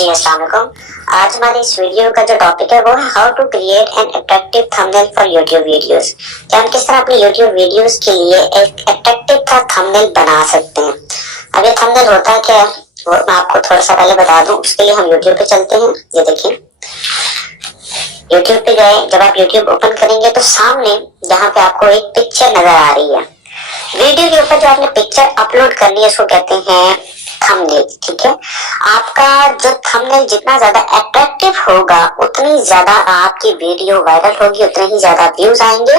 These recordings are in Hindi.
जी अस्सलाम वालेकुम। आज हमारे इस वीडियो का जो टॉपिक है वो है how to create an attractive thumbnail for YouTube videos. कि हम किस तरह अपने यूट्यूब वीडियोस के लिए एक अट्रैक्टिव सा थंबनेल बना सकते हैं। अब ये थंबनेल होता है क्या है वो मैं आपको थोड़ा सा पहले बता दूं। उसके लिए हम यूट्यूब पे चलते हैं। ये देखिए यूट्यूब पे गए, जब आप यूट्यूब ओपन करेंगे तो सामने यहाँ पे आपको एक पिक्चर नजर आ रही है। वीडियो के ऊपर जो आपने पिक्चर अपलोड करनी है उसको कहते हैं थंबनेल। ठीक है, आपका जो थंबनेल जितना ज्यादा अट्रैक्टिव होगा उतनी ज्यादा आपकी वीडियो वायरल होगी, उतने ही ज्यादा व्यूज आएंगे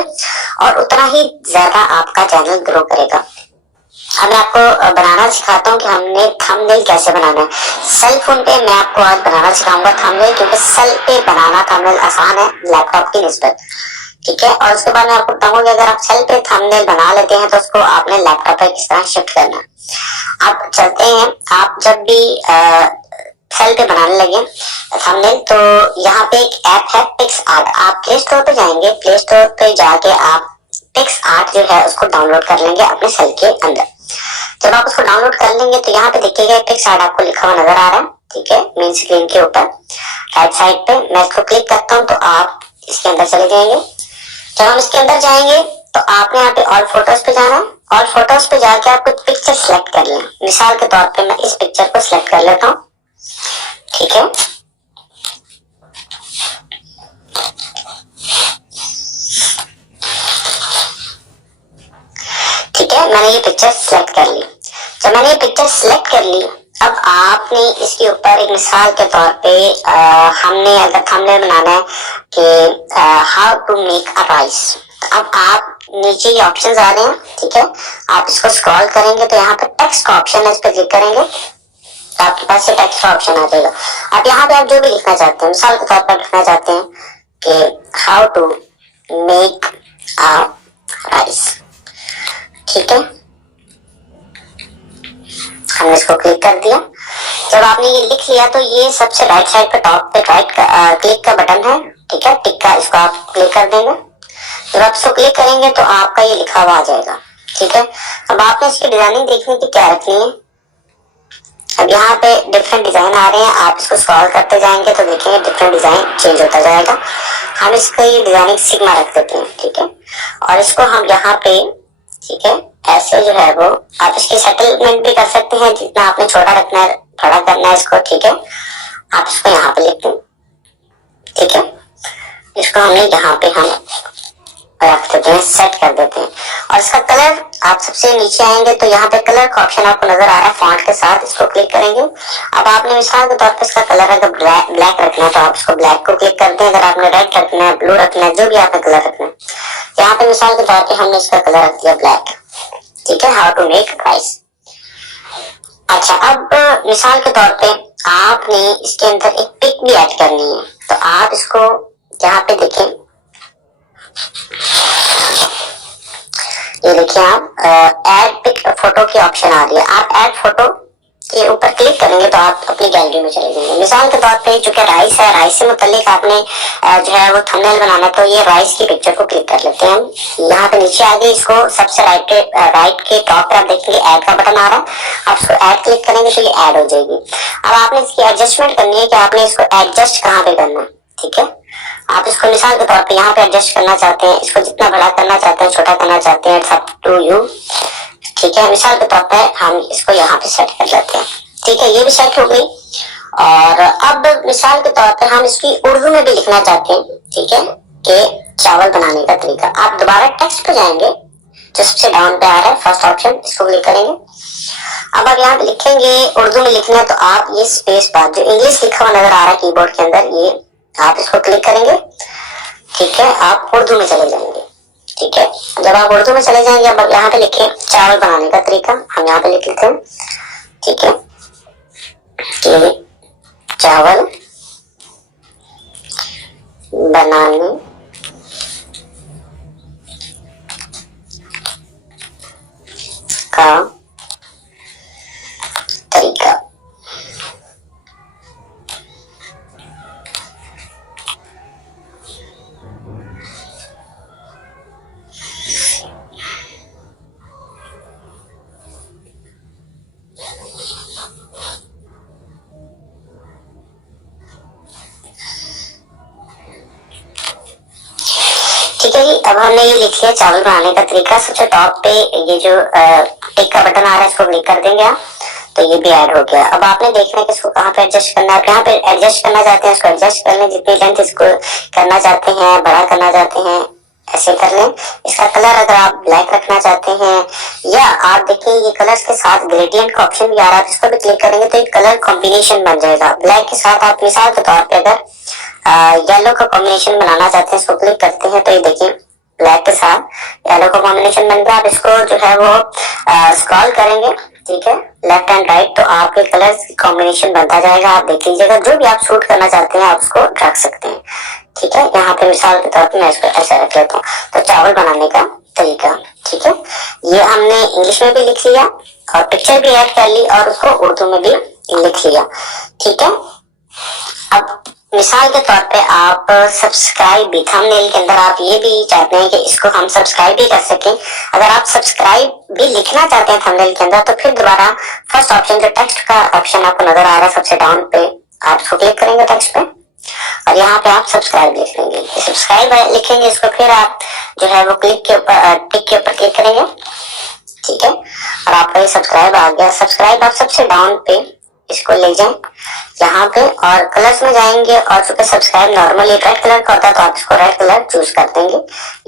और उतना ही ज्यादा आपका चैनल ग्रो करेगा। अब मैं आपको बनाना सिखाता हूँ कि हमने थंबनेल कैसे बनाना है। सेल फोन पे मैं आपको आज बनाना सिखाऊंगा थंबनेल, क्योंकि सेल पे बनाना थंबनेल आसान है लैपटॉप की निस्बत। ठीक है, और उसके बाद मैं आपको बताऊंगा कि अगर आप सेल पे थंबनेल बना लेते हैं तो उसको आपने लैपटॉप पे किस तरह शिफ्ट करना है। अब चलते हैं, आप जब भी सेल पे बनाने लगे थंबनेल तो यहाँ पे एक ऐप है पिक्स आर्ट। आप प्ले स्टोर पे जाएंगे, प्ले स्टोर पे जाके आप पिक्स आर्ट जो है उसको डाउनलोड कर लेंगे अपने सेल के अंदर। जब आप उसको डाउनलोड कर लेंगे तो यहाँ पे देखिएगा पिक्स आर्ट आपको लिखा हुआ नजर आ रहा है। ठीक है, मेन स्क्रीन के ऊपर राइट साइड पे मैं इसको क्लिक करता हूँ तो आप इसके अंदर चले जाएंगे। जब हम इसके अंदर जाएंगे तो आपने यहाँ पे ऑल फोटोज पे जाना है। ऑल फोटोज पे जाके आप कुछ पिक्चर सेलेक्ट कर लें। मिसाल के तौर पे मैं इस पिक्चर को सिलेक्ट कर लेता हूँ। ठीक है, ठीक है, मैंने ये पिक्चर सिलेक्ट कर ली। जब मैंने ये पिक्चर सिलेक्ट कर ली, अब आपने इसके ऊपर एक मिसाल के तौर पे हमने अगर थंबनेल बनाना है कि how to make a rice, अब आप नीचे ये ऑप्शंस आ रहे हैं। ठीक है, आप इसको स्क्रॉल करेंगे तो यहाँ पे टेक्स्ट का ऑप्शन है, इस पर क्लिक करेंगे तो आपके पास ये टेक्स्ट का ऑप्शन आ जाएगा। अब यहाँ पे आप जो भी लिखना चाहते हैं, मिसाल के तौर पर लिखना चाहते हैं कि how to make a rice. ठीक है, हमने इसको क्लिक कर दिया। जब आपने ये लिख लिया तो ये सबसे राइट साइड पे टॉप पे राइट क्लिक का बटन है। ठीक है, टिक का, इसको आप क्लिक कर देंगे। जब आप इसको क्लिक करेंगे तो आपका ये लिखा हुआ आ जाएगा। ठीक है, अब आपने इसकी डिजाइनिंग देखनी कि क्या रखनी है। अब यहाँ पे डिफरेंट डिजाइन आ रहे हैं, आप इसको स्क्रॉल करते जाएंगे तो देखेंगे डिफरेंट डिजाइन चेंज होता जाएगा। हम इसको ये डिजाइनिंग सिग्मा रख देते हैं। ठीक है, और इसको हम यहाँ पे, ठीक है, ऐसे जो है वो आप इसकी सेटलमेंट भी कर सकते हैं, जितना आपने छोटा रखना है बड़ा करना है इसको। ठीक है, आप इसको यहाँ पे लिखते हैं। ठीक है, इसको हमने यहाँ पे हम रख देते हैं, सेट कर देते हैं। और इसका कलर आप सबसे नीचे आएंगे तो यहाँ पे कलर का ऑप्शन आपको नजर आ रहा है फॉन्ट के साथ, इसको क्लिक करेंगे। अब आपने मिसाल के तौर पर इसका कलर अगर ब्लैक रखना है तो आप इसको ब्लैक को क्लिक करते हैं। अगर आपने रेड रखना है, ब्लू रखना है, जो भी आपने कलर रखना है, यहाँ पे मिसाल के तौर पर हमने इसका कलर रख दिया ब्लैक। ठीक है, हाउ टू मेक राइस। अच्छा, अब मिसाल के तौर पे आपने इसके अंदर एक पिक भी ऐड करनी है तो आप इसको यहाँ पे देखें, ये देखिए आप ऐड पिक फोटो की ऑप्शन आ रही है। आप ऐड फोटो के ऊपर क्लिक करेंगे तो आप अपनी गैलरी में चले जाएंगे। मिसाल के तौर पे चूंकि राइस है, राइस से मुतालिक आपने जो है वो थंबनेल बनाना है तो ये राइस की पिक्चर को क्लिक कर लेते हैं। यहाँ पे नीचे आ गई, इसको सबसे राइट के टॉप पे आप देखेंगे ऐड का बटन आ रहा है। आप इसको ऐड क्लिक करेंगे तो ये ऐड हो जाएगी। अब आपने इसकी एडजस्टमेंट करनी है कि आपने इसको एडजस्ट कहाँ पे करना है। ठीक है, आप इसको मिसाल के तौर पे यहाँ पे एडजस्ट करना चाहते हैं, इसको जितना बड़ा करना चाहते हैं, छोटा करना चाहते हैं, इट्स अप टू यू। ठीक है, मिसाल के तौर पे हम इसको यहाँ पे सेट कर लेते हैं। ठीक है, ये भी सेट हो गई। और अब मिसाल के तौर पे हम इसकी उर्दू में भी लिखना चाहते हैं। ठीक है, कि चावल बनाने का तरीका। आप दोबारा टेक्स्ट पे जाएंगे, जो सबसे डाउन पे आ रहा है फर्स्ट ऑप्शन, इसको क्लिक करेंगे। अब आप यहाँ पे लिखेंगे, उर्दू में लिखना है तो आप ये स्पेस बार जो इंग्लिश लिखा हुआ नजर आ रहा है कीबोर्ड के अंदर, ये आप इसको क्लिक करेंगे। ठीक है, आप उर्दू में चले जाएंगे। ठीक है, जब आप उर्दू में चले जाएंगे अब यहाँ पे लिखे चावल बनाने का तरीका, हम यहाँ पे लिख लेते हैं। ठीक है, कि चावल बनाने का तरीका। ठीक है जी, अब हमने ये लिख लिया चावल बनाने का तरीका। सबसे टॉप पे ये जो टिक का बटन आ रहा है इसको क्लिक कर देंगे आप, तो ये भी ऐड हो गया। अब आपने देखना है कि इसको कहाँ पे एडजस्ट करना है। यहाँ पे एडजस्ट करना चाहते हैं इसको एडजस्ट कर लें, जितनी लेंथ इसको करना चाहते हैं, बड़ा करना चाहते हैं ऐसे कर लें। इसका कलर अगर आप ब्लैक रखना चाहते हैं, या आप देखिए ये कलर्स के साथ ग्रेडियंट का ऑप्शन भी आ रहा है, इसको भी क्लिक करेंगे तो एक कलर कॉम्बिनेशन बन जाएगा। ब्लैक के साथ आप मिसाल के तौर पे अगर येलो का कॉम्बिनेशन बनाना चाहते हैं, इसको क्लिक करते हैं तो ये देखिए ब्लैक के साथ येलो का कॉम्बिनेशन बन गया। आप इसको जो है वो स्क्रॉल करेंगे, ठीक है, लेफ्ट एंड राइट, तो आपके कलर कॉम्बिनेशन बनता जाएगा। आप देख लीजिएगा, जो भी आप शूट करना चाहते हैं आप उसको रख सकते हैं, ठीक है। यहाँ पे मिसाल के तौर पे मैं इसको ऐसा रख लेता हूँ। तो चावल बनाने का तरीका, ठीक है, ये हमने इंग्लिश में भी लिख लिया और पिक्चर भी ऐड कर ली और उसको उर्दू में भी लिख लिया, ठीक है। अब मिसाल के तौर पे आप सब्सक्राइब भी, थंबनेल के अंदर आप ये भी चाहते हैं कि इसको हम सब्सक्राइब भी कर सकें। अगर आप सब्सक्राइब भी लिखना चाहते हैं थंबनेल के अंदर, तो फिर दोबारा फर्स्ट ऑप्शन जो टेक्स्ट का ऑप्शन आपको नजर आ रहा है सबसे डाउन पे, आप इसको क्लिक करेंगे टेक्स्ट पे और यहाँ पे आप सब्सक्राइब लिख लेंगे। सब्सक्राइब लिखेंगे इसको, फिर आप जो है वो क्लिक के ऊपर टिक के ऊपर क्लिक करेंगे, ठीक है, और आपका ये सब्सक्राइब आ गया। सब्सक्राइब आप सबसे डाउन पे इसको ले जाएं यहाँ पे और कलर्स में जाएंगे, और चूंकि सब्सक्राइब नॉर्मली रेड कलर का होता है तो आप इसको रेड कलर चूज कर देंगे।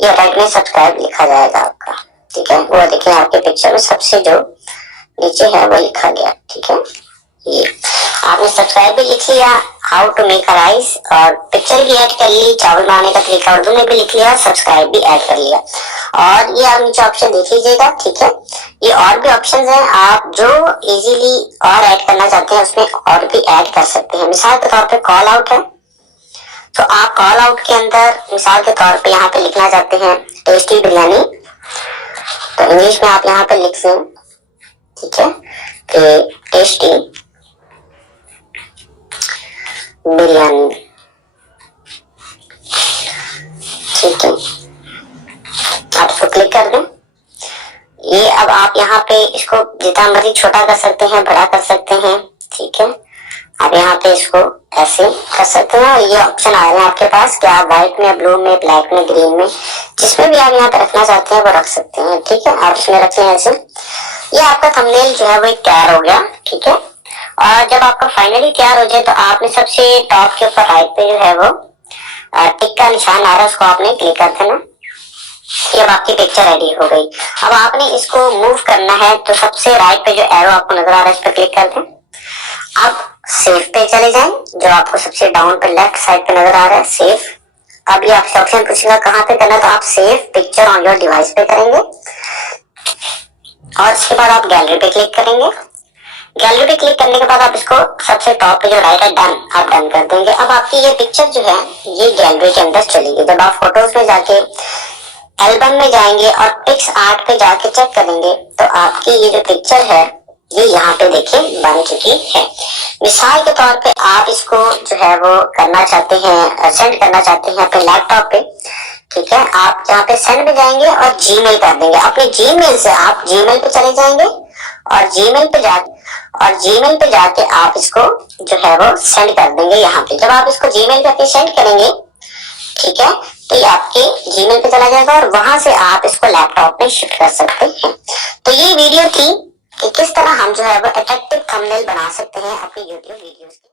ये रेड में सब्सक्राइब लिखा जाएगा आपका, ठीक है। वो देखिए आपके पिक्चर में सबसे जो नीचे है वो लिखा गया, ठीक है। ये आपने सब्सक्राइब भी लिख लिया, how to make a rice, और पिक्चर भी ऐड कर ली, चावल बनाने का तरीका उर्दू में भी लिख लिया, सब्सक्राइब भी ऐड कर लिया। और ये आप नीचे ऑप्शन देख लीजिएगा, ठीक है। ये और भी ऑप्शंस हैं, आप जो इजीली और ऐड करना चाहते हैं उसमें और भी ऐड कर सकते हैं। मिसाल के तौर पे कॉल आउट है, तो आप कॉल आउट के अंदर मिसाल के तौर पे यहाँ पे लिखना चाहते हैं टेस्टी बिरयानी, तो इंग्लिश में आप यहाँ पे लिख लें, ठीक है, कि टेस्टी बिरयानी, ठीक है, आप इसको क्लिक कर दें। ये अब आप यहाँ पे इसको जितना मर्जी छोटा कर सकते हैं, बड़ा कर सकते हैं, ठीक है। आप यहाँ पे इसको ऐसे कर सकते हैं और ये ऑप्शन आ रहे हैं आपके पास कि आप व्हाइट में, ब्लू में, ब्लैक में, ग्रीन में, जिसमें भी आप यहाँ पे रखना चाहते हैं वो रख सकते हैं, ठीक है। आप इसमें रखें ऐसे। ये आपका थंबनेल जो है वो तैयार हो गया, ठीक है। और जब आपका फाइनली तैयार हो जाए तो आपने सबसे टॉप के ऊपर राइट पे जो है वो टिक का निशान आ रहा है, उसको आपने क्लिक कर देना। ये अब आपकी पिक्चर रेडी हो गई। अब आपने इसको मूव करना है तो सबसे राइट पे जो एरो आपको नजर आ रहा है इस पर क्लिक कर दें। अब सेव पे चले जाएं, जो आपको सबसे डाउन पे लेफ्ट साइड पे नजर आ रहा है सेव। अब ये आपसे ऑप्शन पूछेगा कहाँ पे करना, तो आप save picture on your device पे करेंगे और इसके बाद आप गैलरी पे क्लिक करेंगे। गैलरी पे क्लिक करने के बाद आप इसको सबसे टॉप पे जो राइट है डन, आप डन कर देंगे। अब आपकी ये पिक्चर जो है ये गैलरी के अंदर चलेगी। जब आप फोटोज में जाके एल्बम में जाएंगे और पिक्स आर्ट पे जाके चेक करेंगे तो आपकी ये जो पिक्चर है ये यहाँ पे देखिए बन चुकी है। मिसाल के तौर पे आप इसको जो है वो करना चाहते हैं, सेंड करना चाहते हैं अपने लैपटॉप पे, ठीक है। आप यहाँ पे सेंड में जाएंगे और जीमेल कर देंगे। अपने जीमेल से आप जीमेल पे चले जाएंगे और जीमेल पे जाके आप इसको जो है वो सेंड कर देंगे यहाँ पे। जब आप इसको जीमेल पे सेंड करेंगे, ठीक है, तो ये आपके जीमेल पे चला जाएगा और वहां से आप इसको लैपटॉप में शिफ्ट कर सकते हैं। तो ये वीडियो थी कि किस तरह हम जो है वो अट्रैक्टिव थंबनेल बना सकते हैं अपनी यूट्यूब वीडियोस की।